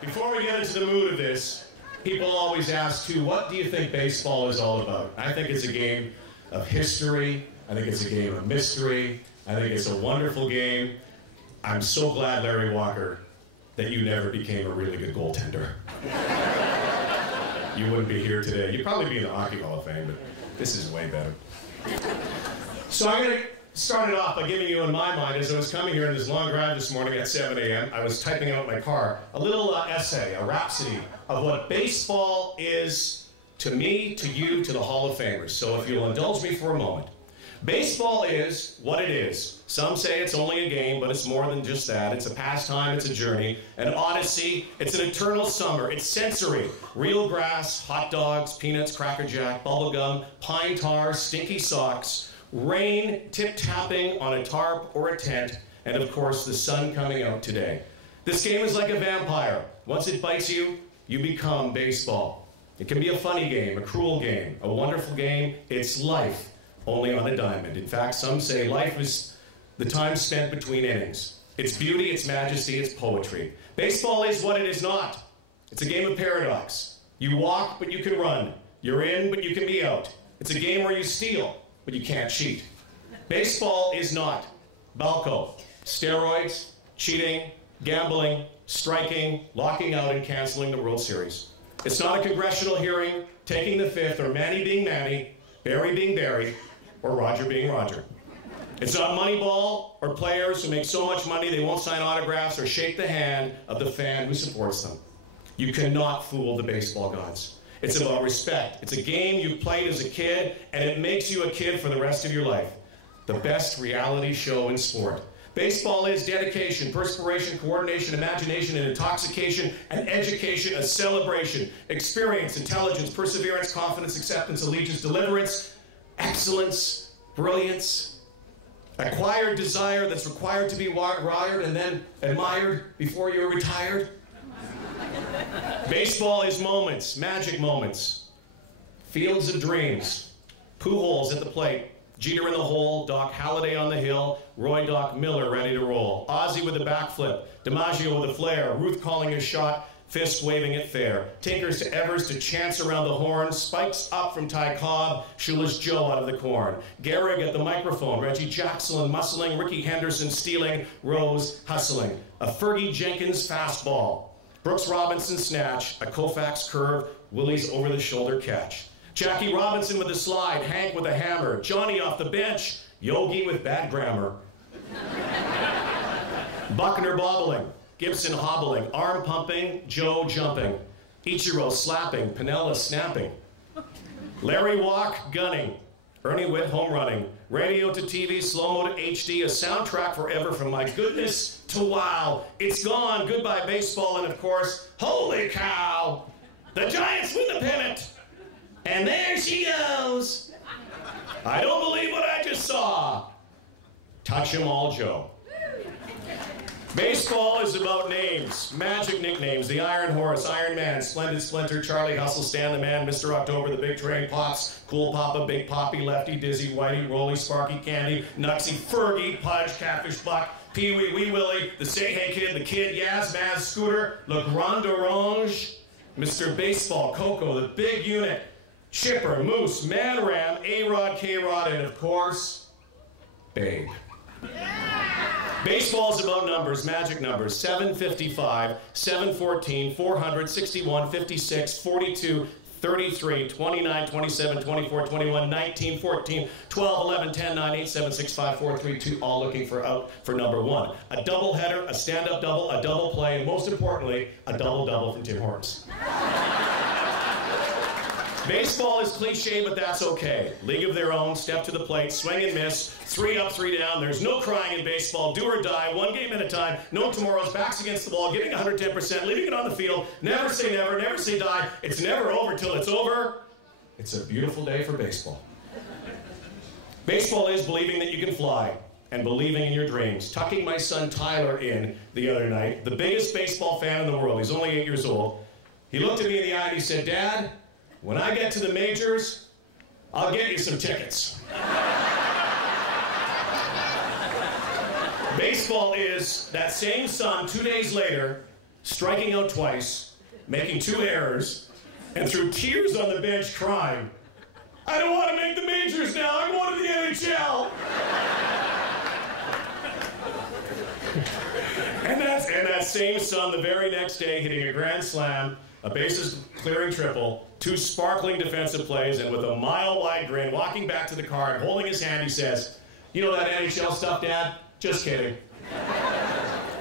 Before we get into the mood of this, people always ask, too, what do you think baseball is all about? I think it's a game of history. I think it's a game of mystery. I think it's a wonderful game. I'm so glad, Larry Walker, that you never became a really good goaltender. You wouldn't be here today. You'd probably be in the Hockey Hall of Fame, but this is way better. So I'm going to start it off by giving you, in my mind, as I was coming here in this long drive this morning at 7 a.m., I was typing out my car, a little essay, a rhapsody of what baseball is to me, to you, to the Hall of Famers. So if you'll indulge me for a moment. Baseball is what it is. Some say it's only a game, but it's more than just that. It's a pastime, it's a journey, an odyssey, it's an eternal summer, it's sensory. Real grass, hot dogs, peanuts, Cracker Jack, bubblegum, pine tar, stinky socks, rain tip-tapping on a tarp or a tent, and of course the sun coming out today. This game is like a vampire. Once it bites you, you become baseball. It can be a funny game, a cruel game, a wonderful game. It's life. Only on a diamond. In fact, some say life is the time spent between innings. It's beauty, it's majesty, it's poetry. Baseball is what it is not. It's a game of paradox. You walk, but you can run. You're in, but you can be out. It's a game where you steal, but you can't cheat. Baseball is not Valcke, steroids, cheating, gambling, striking, locking out, and canceling the World Series. It's not a congressional hearing, taking the fifth, or Manny being Manny, Barry being Barry, or Roger being Roger. It's not Moneyball or players who make so much money they won't sign autographs or shake the hand of the fan who supports them. You cannot fool the baseball gods. It's about respect. It's a game you played as a kid, and it makes you a kid for the rest of your life. The best reality show in sport. Baseball is dedication, perspiration, coordination, imagination, and intoxication, and education, a celebration, experience, intelligence, perseverance, confidence, acceptance, allegiance, deliverance, excellence, brilliance, acquired desire that's required to be wired and then admired before you're retired. Baseball is moments, magic moments, fields of dreams, Pujols at the plate, Jeter in the hole, Doc Halladay on the hill, Roy Doc Miller ready to roll, Ozzie with the backflip, DiMaggio with a flare, Ruth calling his shot, Fisk waving it fair, Tinkers to Evers to chance around the horn, spikes up from Ty Cobb, Shoeless Joe out of the corn, Gehrig at the microphone, Reggie Jackson muscling, Ricky Henderson stealing, Rose hustling, a Fergie Jenkins fastball, Brooks Robinson snatch, a Koufax curve, Willie's over-the-shoulder catch. Jackie Robinson with a slide, Hank with a hammer, Johnny off the bench, Yogi with bad grammar. Buckner bobbling, Gibson hobbling, arm pumping, Joe jumping, Ichiro slapping, Pinella snapping, Larry Walk gunning, Ernie Witt home running, radio to TV, slow-mo to HD, a soundtrack forever from my goodness to wow. It's gone, goodbye baseball, and of course, holy cow, the Giants win the pennant. And there she goes. I don't believe what I just saw. Touch 'em all, Joe. Baseball is about names, magic nicknames. The Iron Horse, Iron Man, Splendid Splinter, Charlie Hustle, Stan the Man, Mr. October, the Big Train, Pops, Cool Papa, Big Poppy, Lefty, Dizzy, Whitey, Rolly, Sparky, Candy, Nutsy, Fergie, Pudge, Catfish, Buck, Pee Wee, Wee Willie, the Say Hey Kid, the Kid, Yaz, Maz, Scooter, Le Grand Orange, Mr. Baseball, Coco, the Big Unit, Chipper, Moose, Man Ram, A-Rod, K-Rod, and of course, Babe. Yeah! Baseball's about numbers, magic numbers, 755, 714, 400, 61, 56, 42, 33, 29, 27, 24, 21, 19, 14, 12, 11, 10, 9, 8, 7, 6, 5, 4, 3, 2, all looking for out for number one. A double header, a stand-up double, a double play, and most importantly, a double-double from Tim Hortons. Baseball is cliche, but that's okay. League of their own, step to the plate, swing and miss, 3 up, 3 down. There's no crying in baseball. Do or die, one game at a time. No tomorrows, backs against the ball, giving 110%, leaving it on the field. Never say never, never say die. It's never over till it's over. It's a beautiful day for baseball. Baseball is believing that you can fly and believing in your dreams. Tucking my son Tyler in the other night, the biggest baseball fan in the world. He's only 8 years old. He looked at me in the eye and he said, "Dad, when I get to the majors, I'll get you some tickets." Baseball is that same son 2 days later striking out twice, making 2 errors, and through tears on the bench crying, "I don't want to make the majors now, I'm going to the NHL." and that same son the very next day hitting a grand slam, a bases clearing triple, 2 sparkling defensive plays, and with a mile-wide grin, walking back to the car and holding his hand, he says, "You know that NHL stuff, Dad? Just kidding."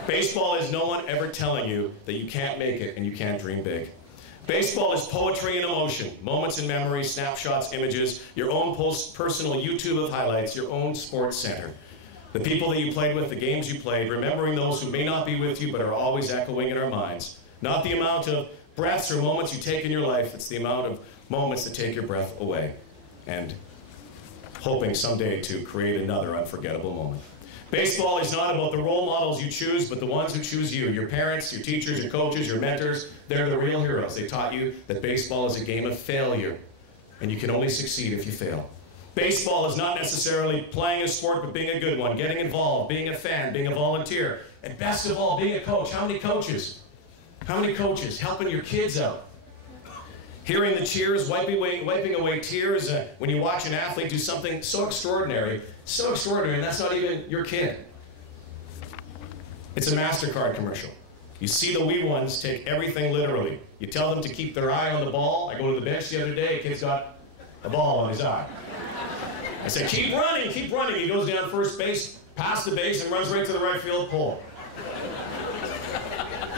Baseball is no one ever telling you that you can't make it and you can't dream big. Baseball is poetry and emotion, moments in memory, snapshots, images, your own personal YouTube of highlights, your own sports center. The people that you played with, the games you played, remembering those who may not be with you but are always echoing in our minds. Not the amount of breaths or moments you take in your life, it's the amount of moments that take your breath away. And hoping someday to create another unforgettable moment. Baseball is not about the role models you choose, but the ones who choose you. Your parents, your teachers, your coaches, your mentors, they're the real heroes. They taught you that baseball is a game of failure, and you can only succeed if you fail. Baseball is not necessarily playing a sport, but being a good one, getting involved, being a fan, being a volunteer, and best of all, being a coach. How many coaches? How many coaches helping your kids out? Hearing the cheers, wiping away tears when you watch an athlete do something so extraordinary, and that's not even your kid. It's a MasterCard commercial. You see the wee ones take everything literally. You tell them to keep their eye on the ball. I go to the bench the other day, a kid's got a ball on his eye. I say, keep running, keep running. He goes down first base, past the base, and runs right to the right field pole.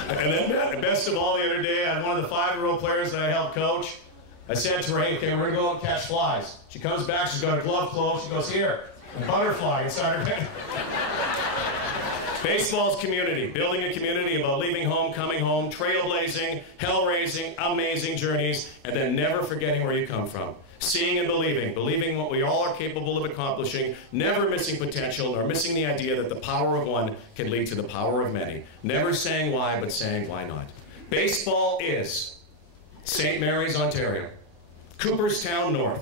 And then, best of all, the other day, I had one of the 5-year-old players that I helped coach. I said to her, "Hey, okay, we're going to go out and catch flies." She comes back, she's got her glove closed, she goes, "Here, a butterfly inside her head." Baseball's community, building a community about leaving home, coming home, trailblazing, hell-raising, amazing journeys, and then never forgetting where you come from. Seeing and believing what we all are capable of accomplishing, never missing potential, nor missing the idea that the power of one can lead to the power of many. Never saying why, but saying why not. Baseball is St. Mary's, Ontario, Cooperstown North,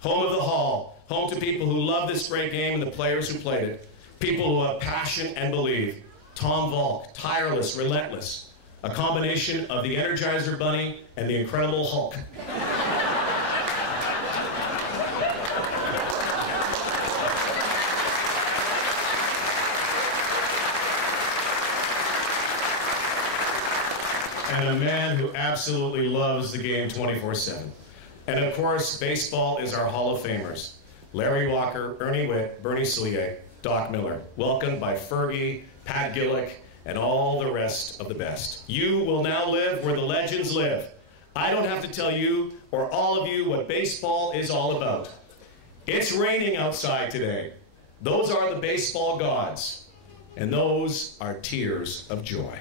home of the Hall, home to people who love this great game and the players who played it, people who have passion and believe. Tom Valcke, tireless, relentless, a combination of the Energizer Bunny and the Incredible Hulk. And a man who absolutely loves the game 24/7. And of course, baseball is our Hall of Famers. Larry Walker, Ernie Witt, Bernie Soulier, Doc Miller. Welcomed by Fergie, Pat Gillick, and all the rest of the best. You will now live where the legends live. I don't have to tell you, or all of you, what baseball is all about. It's raining outside today. Those are the baseball gods. And those are tears of joy.